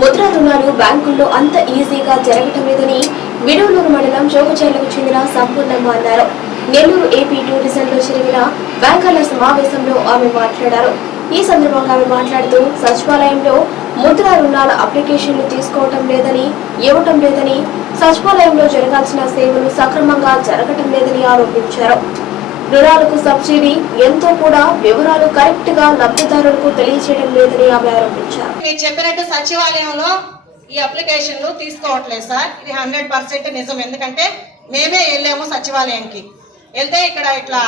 ముద్ర రుణాలు బ్యాంకుల్లో అంత ఈజీగా జరగటం లేదని విడవలూరు మండలం చోకచర్లకు చెందిన సంపూర్ణమ్మ అన్నారు నెల్లూరు ఏపీ టూరిజంలో జరిగిన బ్యాంకర్ల సమావేశంలో ఆమె మాట్లాడారు. ఈ సందర్భంగా ఆమె మాట్లాడుతూ సచివాలయంలో ముద్ర రుణాల అప్లికేషన్లు తీసుకోవటం లేదని ఇవ్వటం లేదని సచివాలయంలో జరగాల్సిన సేవలు సక్రమంగా జరగటం లేదని ఆరోపించారు. రుణాలకు సబ్సిడీ ఎంతో కూడా వివరాలు కరెక్ట్గా లబ్ధిదారులకు తెలియచేయడం లేదని ఆమె ఆరోపించారు. మీరు చెప్పినట్టు సచివాలయంలో ఈ అప్లికేషన్లు తీసుకోవట్లేదు సార్. ఇది హండ్రెడ్ పర్సెంట్ నిజం. ఎందుకంటే మేమే వెళ్ళాము సచివాలయంకి. వెళ్తే ఇక్కడ ఇట్లా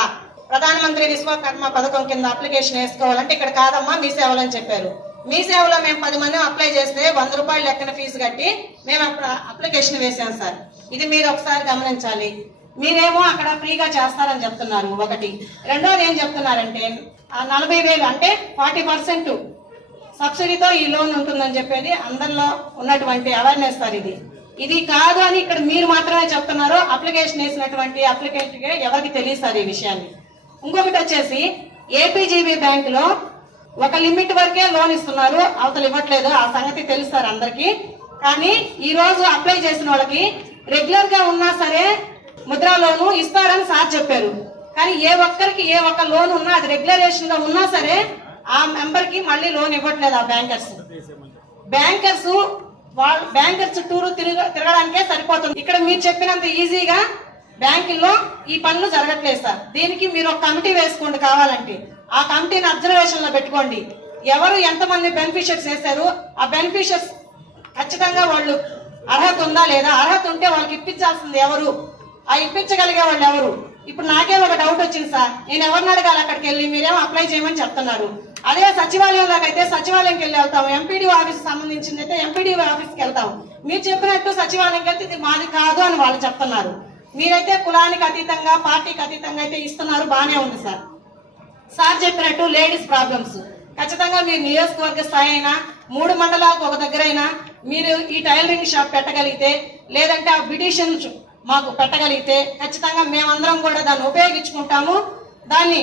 ప్రధానమంత్రి విశ్వకర్మ పథకం కింద అప్లికేషన్ వేసుకోవాలంటే ఇక్కడ కాదమ్మా మీ సేవలు చెప్పారు. మీ సేవలో మేము పది మంది అప్లై చేస్తే వంద రూపాయలు లెక్కన ఫీజు కట్టి మేము అప్లికేషన్ వేసాం సార్. ఇది మీరు ఒకసారి గమనించాలి. మీరేమో అక్కడ ఫ్రీగా చేస్తారని చెప్తున్నారు ఒకటి. రెండోది ఏం చెప్తున్నారంటే ఆ నలభై వేలు అంటే ఫార్టీ పర్సెంట్ సబ్సిడీతో ఈ లోన్ ఉంటుందని చెప్పేది అందరిలో ఉన్నటువంటి అవేర్నెస్ సార్ ఇది. ఇది కాదు అని ఇక్కడ మీరు మాత్రమే చెప్తున్నారు అప్లికేషన్ వేసినటువంటి అప్లికేషన్కి ఎవరికి తెలియదు సార్ ఈ విషయాన్ని. ఇంకొకటి వచ్చేసి ఏపీజీబీ బ్యాంకులో ఒక లిమిట్ వరకే లోన్ ఇస్తున్నారు అవతలు ఇవ్వట్లేదు ఆ సంగతి తెలుస్తారు అందరికీ. కానీ ఈరోజు అప్లై చేసిన వాళ్ళకి రెగ్యులర్గా ఉన్నా సరే ముద్రా లోను ఇస్తారని సార్ చెప్పారు. కానీ ఏ ఒక్కరికి ఏ ఒక్క లోన్ ఉన్నా అది రెగ్యులరేషన్లో ఉన్నా సరే ఆ మెంబర్కి మళ్ళీ లోన్ ఇవ్వట్లేదు ఆ బ్యాంకర్స్. బ్యాంకర్స్ వాళ్ళ బ్యాంకర్స్ టూర్ తిరగ తిరగడానికే సరిపోతుంది. ఇక్కడ మీరు చెప్పినంత ఈజీగా బ్యాంకుల్లో ఈ పనులు జరగట్లేదు సార్. దీనికి మీరు ఒక కమిటీ వేసుకోండి కావాలంటే. ఆ కమిటీని అబ్జర్వేషన్లో పెట్టుకోండి. ఎవరు ఎంతమంది బెనిఫిషియర్స్ వేశారు ఆ బెనిఫిషియర్స్ ఖచ్చితంగా వాళ్ళు అర్హత ఉందా లేదా? అర్హత ఉంటే వాళ్ళకి ఇప్పించాల్సింది ఎవరు? ఆ ఇప్పించగలిగే వాళ్ళు ఎవరు? ఇప్పుడు నాకే ఒక డౌట్ వచ్చింది సార్. నేను ఎవరిని అడగాలి అక్కడికి వెళ్ళి? మీరేమో అప్లై చేయమని చెప్తున్నారు. అదే సచివాలయంలోకి అయితే సచివాలయంకి వెళ్ళి వెళ్తాం. ఎంపీడీ ఆఫీస్ సంబంధించింది అయితే ఎంపీడీ ఆఫీస్కి వెళ్తాం. మీరు చెప్పినట్టు సచివాలయంకి వెళ్తే ఇది మాది కాదు అని వాళ్ళు చెప్తున్నారు. మీరైతే కులానికి అతీతంగా పార్టీకి అతీతంగా అయితే ఇస్తున్నారు. బాగానే ఉంది సార్. సార్ చెప్పినట్టు లేడీస్ ప్రాబ్లమ్స్. ఖచ్చితంగా మీరు నియోజకవర్గ స్థాయి అయినా మూడు మండలాలకు ఒక దగ్గర అయినా మీరు ఈ టైలరింగ్ షాప్ పెట్టగలిగితే లేదంటే ఆ బ్యూటిషియన్ మాకు పెట్టగలిగితే ఖచ్చితంగా మేమందరం కూడా దాన్ని ఉపయోగించుకుంటాము. దాన్ని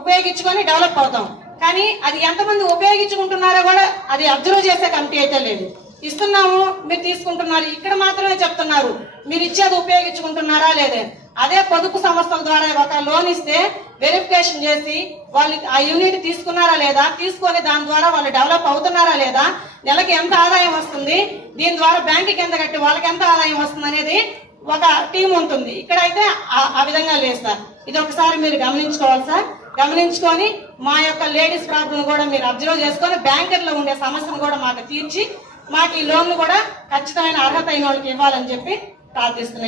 ఉపయోగించుకొని డెవలప్ అవుతాం. కానీ అది ఎంతమంది ఉపయోగించుకుంటున్నారో కూడా అది అబ్జర్వ్ చేసే కమిటీ అయితే లేదు. ఇస్తున్నాము మీరు తీసుకుంటున్నారు ఇక్కడ మాత్రమే చెప్తున్నారు. మీరు ఇచ్చేది ఉపయోగించుకుంటున్నారా లేదే? అదే పొదుపు సంస్థల ద్వారా ఒక లోన్ ఇస్తే వెరిఫికేషన్ చేసి వాళ్ళు ఆ యూనిట్ తీసుకున్నారా లేదా తీసుకొని దాని ద్వారా వాళ్ళు డెవలప్ అవుతున్నారా లేదా నెలకి ఎంత ఆదాయం వస్తుంది దీని ద్వారా బ్యాంకుకి ఎంత కట్టి వాళ్ళకి ఎంత ఆదాయం వస్తుంది అనేది ఒక టీం ఉంటుంది. ఇక్కడ ఆ- ఆ విధంగా లేదు సార్. ఇది ఒకసారి మీరు గమనించుకోవాలి సార్. గమనించుకొని మా యొక్క లేడీస్ ప్రాబ్లం కూడా మీరు అబ్జర్వ్ చేసుకొని బ్యాంకర్లో ఉండే సమస్యను కూడా మాకు తీర్చి మాకు ఈ లోన్లు కూడా ఖచ్చితమైన అర్హత అయిన వాళ్ళకి ఇవ్వాలని చెప్పి ప్రార్థిస్తున్నాను